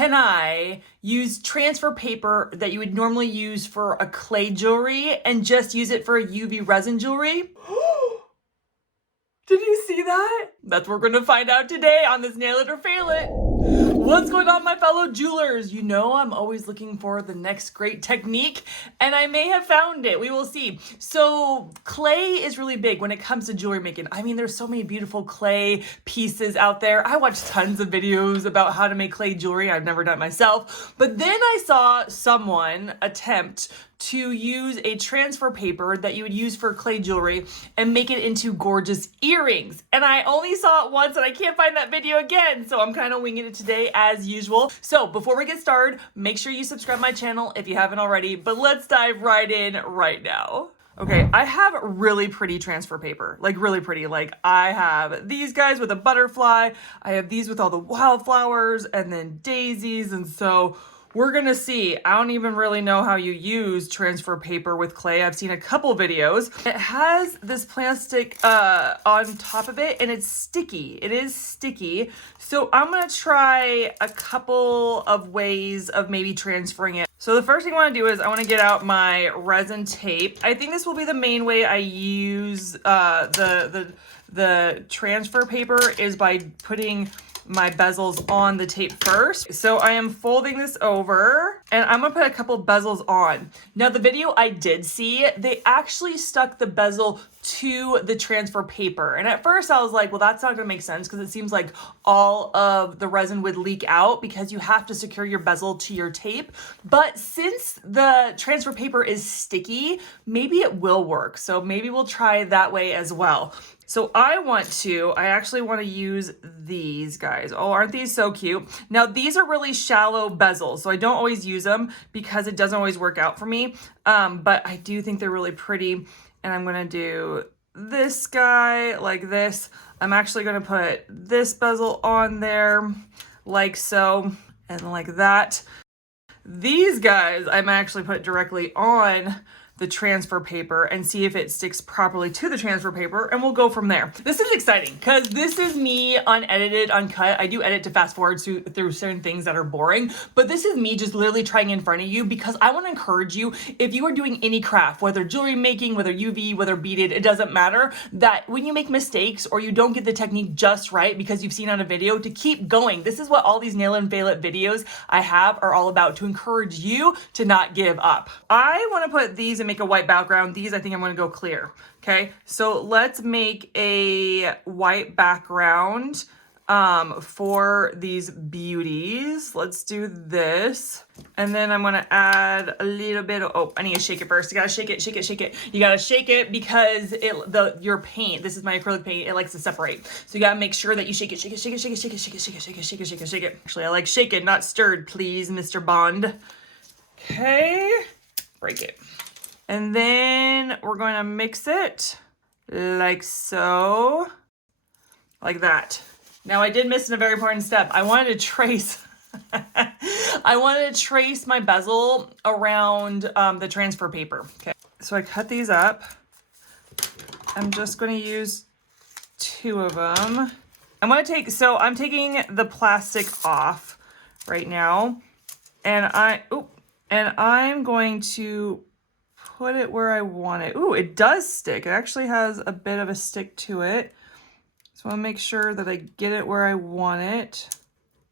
can I use transfer paper that you would normally use for a clay jewelry and just use it for a UV resin jewelry? Did you see that? That's what we're gonna find out today on this Nail It or Fail It. What's going on, my fellow jewelers? You know I'm always looking for the next great technique, and I may have found it. We will see. So clay is really big when it comes to jewelry making. I mean, there's so many beautiful clay pieces out there. I watch tons of videos about how to make clay jewelry. I've never done it myself. But then I saw someone attempt to use a transfer paper that you would use for clay jewelry and make it into gorgeous earrings. And I only saw it once and I can't find that video again. So I'm kind of winging it today as usual. So before we get started, make sure you subscribe to my channel if you haven't already, but let's dive right in right now. Okay, I have really pretty transfer paper, like really pretty. Like I have these guys with a butterfly. I have these with all the wildflowers and then daisies. And so we're gonna see. I don't even really know how you use transfer paper with clay. I've seen a couple videos. It has this plastic on top of it and it's sticky. It is sticky. So I'm gonna try a couple of ways of maybe transferring it. So the first thing I wanna do is I wanna get out my resin tape. I think this will be the main way I use the transfer paper is by putting my bezels on the tape first. So I am folding this over and I'm gonna put a couple bezels on. Now the video I did see, they actually stuck the bezel to the transfer paper. And at first I was like, well, that's not gonna make sense because it seems like all of the resin would leak out because you have to secure your bezel to your tape. But since the transfer paper is sticky, maybe it will work. So maybe we'll try that way as well. So I actually want to use these guys. Oh, aren't these so cute? Now these are really shallow bezels, so I don't always use them because it doesn't always work out for me. But I do think they're really pretty. And I'm gonna do this guy like this. I'm actually gonna put this bezel on there like so and like that. These guys I'm actually put directly on the transfer paper and see if it sticks properly to the transfer paper, and we'll go from there. This is exciting because this is me unedited, uncut. I do edit to fast forward through certain things that are boring, but this is me just literally trying in front of you because I want to encourage you, if you are doing any craft, whether jewelry making, whether UV, whether beaded, it doesn't matter, that when you make mistakes or you don't get the technique just right because you've seen on a video, to keep going. This is what all these Nail and Fail It videos I have are all about, to encourage you to not give up. I want to put these and make a white background. These, I think I'm going to go clear. Okay, so let's make a white background for these beauties. Let's do this. And then I'm going to add a little bit of, oh, I need to shake it first. You got to shake it, shake it, shake it. You got to shake it because your paint, this is my acrylic paint, it likes to separate. So you got to make sure that you shake it, shake it, shake it, shake it, shake it, shake it, shake it, shake it, shake it, shake it, shake it. Actually, I like shaken, not stirred, please, Mr. Bond. Okay, break it. And then we're going to mix it like so, like that. Now I did miss a very important step. I wanted to trace, I wanted to trace my bezel around the transfer paper. Okay, so I cut these up. I'm just going to use 2 of them. I'm taking the plastic off right now, and I'm going to put it where I want it. Ooh, it does stick. It actually has a bit of a stick to it. So I want to make sure that I get it where I want it.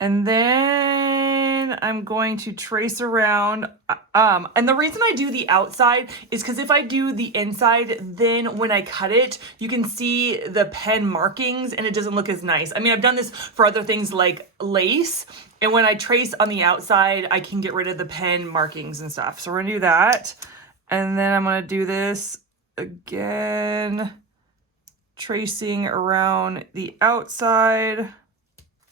And then I'm going to trace around. And the reason I do the outside is because if I do the inside, then when I cut it, you can see the pen markings and it doesn't look as nice. I mean, I've done this for other things like lace. And when I trace on the outside, I can get rid of the pen markings and stuff. So we're going to do that. And then I'm going to do this again, tracing around the outside.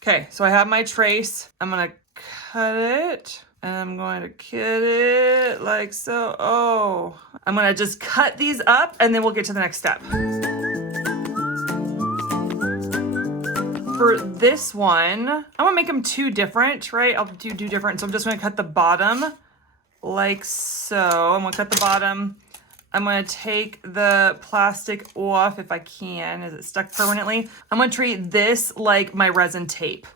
Okay, so I have my trace. I'm going to cut it and I'm going to cut it like so. Oh, I'm going to just cut these up and then we'll get to the next step. For this one, I'm going to make them 2 different, right? I'll do different. So I'm just going to cut the bottom like so. I'm gonna cut the bottom. I'm gonna take the plastic off if I can. Is it stuck permanently? I'm gonna treat this like my resin tape.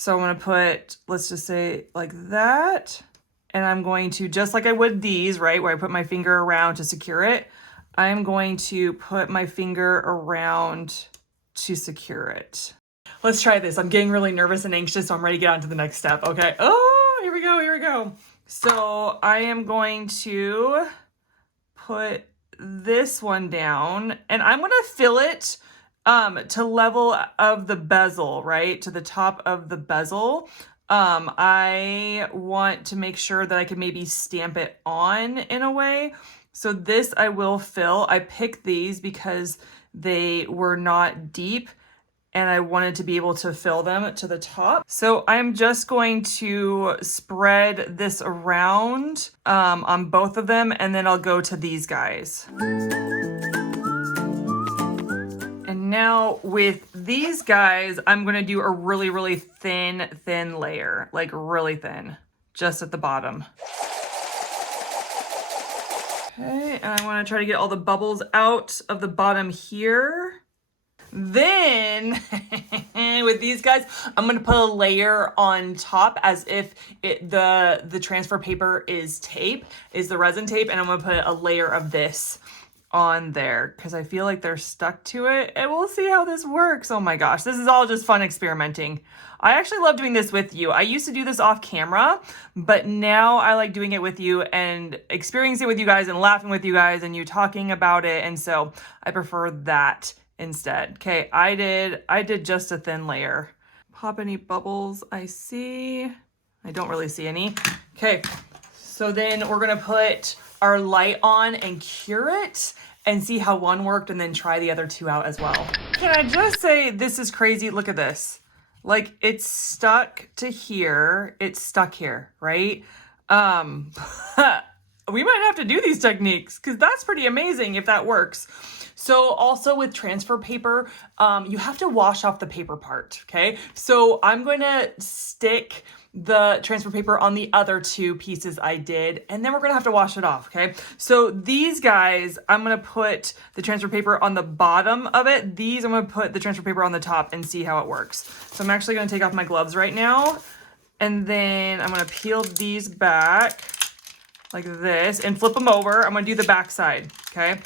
So I'm going to put, let's just say like that. And I'm going to, just like I would these, right, where I put my finger around to secure it, I'm going to put my finger around to secure it. Let's try this. I'm getting really nervous and anxious, so I'm ready to get on to the next step. Okay. Oh, here we go. Here we go. So I am going to put this one down, and I'm going to fill it to level of the bezel, right? To the top of the bezel. I want to make sure that I can maybe stamp it on in a way. So this I will fill. I picked these because they were not deep and I wanted to be able to fill them to the top. So I'm just going to spread this around on both of them, and then I'll go to these guys. And now with these guys, I'm gonna do a really, really thin layer, like really thin, just at the bottom. Okay, and I wanna try to get all the bubbles out of the bottom here. Then with these guys, I'm gonna put a layer on top as if the transfer paper is the resin tape, and I'm gonna put a layer of this on there because I feel like they're stuck to it, and we'll see how this works. Oh my gosh, this is all just fun experimenting. I actually love doing this with you. I used to do this off camera, but now I like doing it with you and experiencing it with you guys and laughing with you guys and you talking about it, and so I prefer that instead. Okay, I did just a thin layer. Pop any bubbles I see. I don't really see any. Okay, so then we're gonna put our light on and cure it and see how one worked, and then try the other two out as well. Can I just say, this is crazy? Look at this. Like, it's stuck to here. It's stuck here, right? We might have to do these techniques because that's pretty amazing if that works. So also with transfer paper, you have to wash off the paper part, okay? So I'm going to stick the transfer paper on the other two pieces I did, and then we're gonna have to wash it off, okay? So these guys, I'm gonna put the transfer paper on the bottom of it. These, I'm gonna put the transfer paper on the top and see how it works. So I'm actually gonna take off my gloves right now, and then I'm gonna peel these back like this and flip them over. I'm gonna do the back side, okay?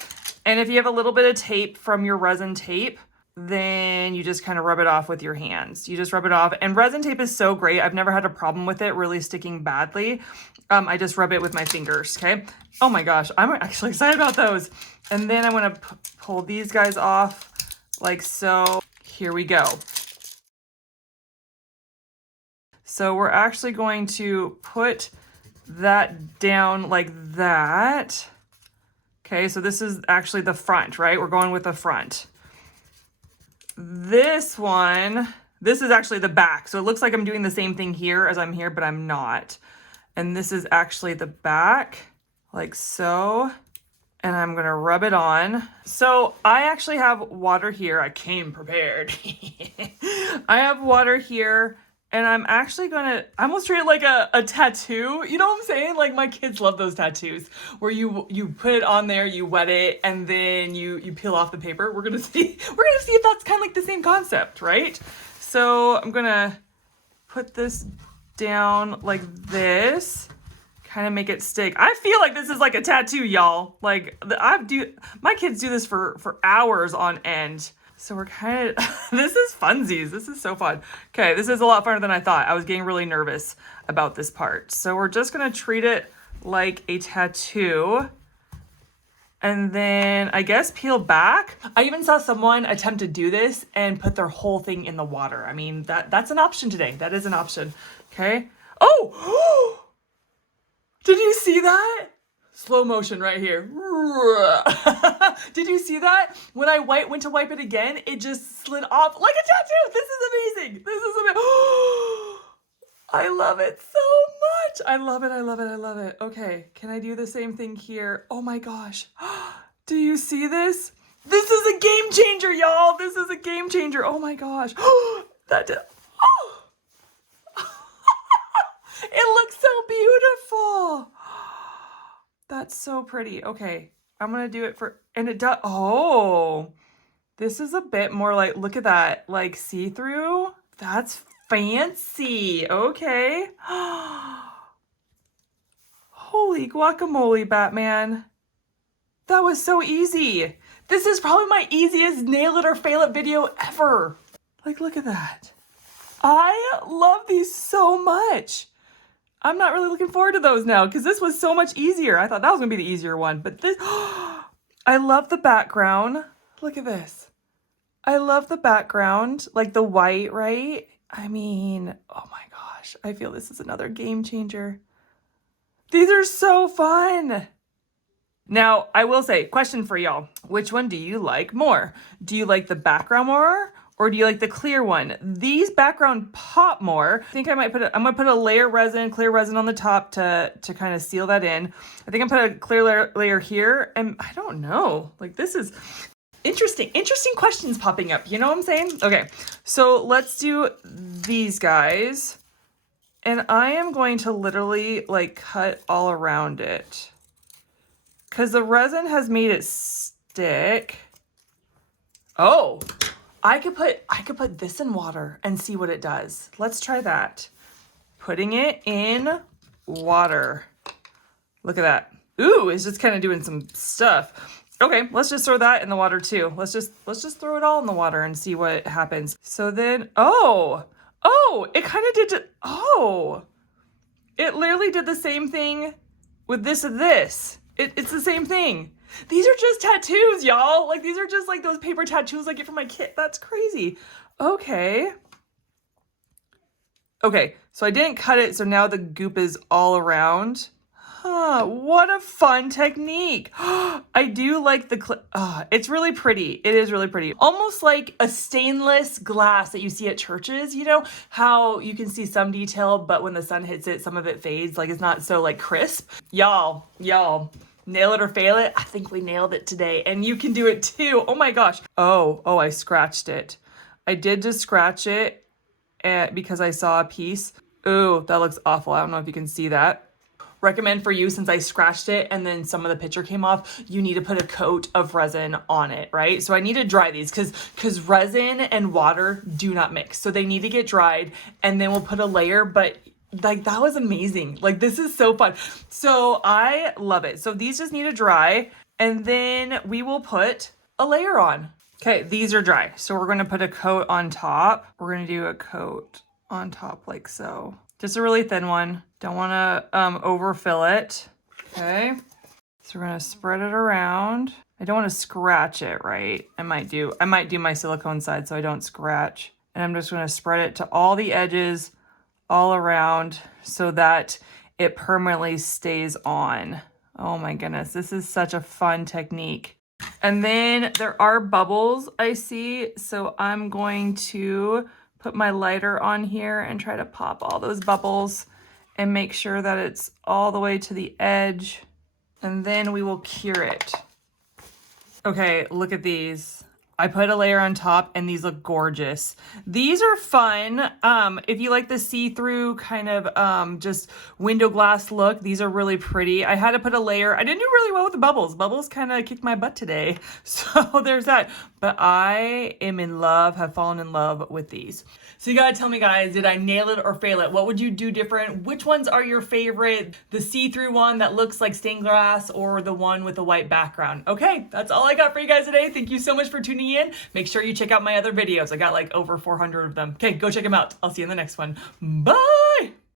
And if you have a little bit of tape from your resin tape, then you just kind of rub it off with your hands. You just rub it off. And resin tape is so great. I've never had a problem with it really sticking badly. I just rub it with my fingers, okay? Oh my gosh, I'm actually excited about those. And then I'm gonna pull these guys off like so. Here we go. So we're actually going to put that down like that. Okay, so this is actually the front, right? We're going with the front. This one, this is actually the back. So it looks like I'm doing the same thing here as I'm here, but I'm not. And this is actually the back, like so. And I'm gonna rub it on. So I actually have water here. I came prepared. I have water here. And I'm actually gonna, I almost treat it like a tattoo. You know what I'm saying? Like my kids love those tattoos where you put it on there, you wet it, and then you peel off the paper. We're gonna see if that's kind of like the same concept, right? So I'm gonna put this down like this, kind of make it stick. I feel like this is like a tattoo, y'all. Like my kids do this for hours on end. So we're kind of, this is funsies. This is so fun. Okay, this is a lot funner than I thought. I was getting really nervous about this part. So we're just gonna treat it like a tattoo. And then I guess peel back. I even saw someone attempt to do this and put their whole thing in the water. I mean, that's an option today. That is an option. Okay. Oh, did you see that? Slow motion right here. Did you see that? When I went to wipe it again, it just slid off like a tattoo. This is amazing. This is amazing. I love it so much. I love it. I love it. I love it. Okay, can I do the same thing here? Oh my gosh. Do you see this? This is a game changer, y'all. This is a game changer. Oh my gosh. That did. Oh. It looks so beautiful. That's so pretty. Okay, I'm gonna do it and it does, oh, this is a bit more like, look at that, like see-through. That's fancy. Okay. Holy guacamole, Batman. That was so easy. This is probably my easiest nail it or fail it video ever. Like, look at that. I love these so much. I'm not really looking forward to those now because this was so much easier. I thought that was gonna be the easier one, but this, I love the background. Look at this. I love the background, like the white, right? I mean, oh my gosh, I feel this is another game changer. These are so fun. Now, I will say, question for y'all. Which one do you like more? Do you like the background more or do you like the clear one? These background pop more. I think I might I'm gonna put a layer resin, clear resin on the top to kind of seal that in. I think I'm put a clear layer here and I don't know, like this is interesting questions popping up. You know what I'm saying? Okay, so let's do these guys. And I am going to literally like cut all around it because the resin has made it stick. Oh, I could put this in water and see what it does. Let's try that. Putting it in water. Look at that. Ooh, it's just kind of doing some stuff. Okay, let's just throw that in the water too. Let's just throw it all in the water and see what happens. So then, oh, it kind of did, it literally did the same thing with this and this. It's the same thing. These are just tattoos, y'all. Like, these are just like those paper tattoos I get from my kit. That's crazy. Okay. Okay, so I didn't cut it, so now the goop is all around. Huh, what a fun technique. I do like the, it's really pretty. It is really pretty. Almost like a stainless glass that you see at churches, you know, how you can see some detail, but when the sun hits it, some of it fades, like it's not so like crisp. Y'all, nail it or fail it. I think we nailed it today and you can do it too. Oh my gosh. Oh, I scratched it. I did just scratch it because I saw a piece. Ooh, that looks awful. I don't know if you can see that. Recommend for you, since I scratched it and then some of the picture came off, you need to put a coat of resin on it, right? So I need to dry these because resin and water do not mix. So they need to get dried and then we'll put a layer, but like that was amazing. Like this is so fun. So I love it. So these just need to dry and then we will put a layer on. Okay, these are dry. So we're gonna put a coat on top. We're gonna do a coat on top like so. Just a really thin one. Don't want to overfill it. Okay. So we're going to spread it around. I don't want to scratch it, right? I might do my silicone side so I don't scratch. And I'm just going to spread it to all the edges all around so that it permanently stays on. Oh my goodness. This is such a fun technique. And then there are bubbles I see. So I'm going to put my lighter on here and try to pop all those bubbles and make sure that it's all the way to the edge. And then we will cure it. Okay, look at these. I put a layer on top and these look gorgeous. These are fun. If you like the see-through kind of just window glass look, these are really pretty. I had to put a layer. I didn't do really well with the bubbles. Bubbles kind of kicked my butt today. So there's that. But I am in love, have fallen in love with these. So you gotta tell me, guys, did I nail it or fail it? What would you do different? Which ones are your favorite? The see-through one that looks like stained glass or the one with the white background? Okay, that's all I got for you guys today. Thank you so much for tuning in. Make sure you check out my other videos. I got like over 400 of them. Okay, go check them out. I'll see you in the next one. Bye!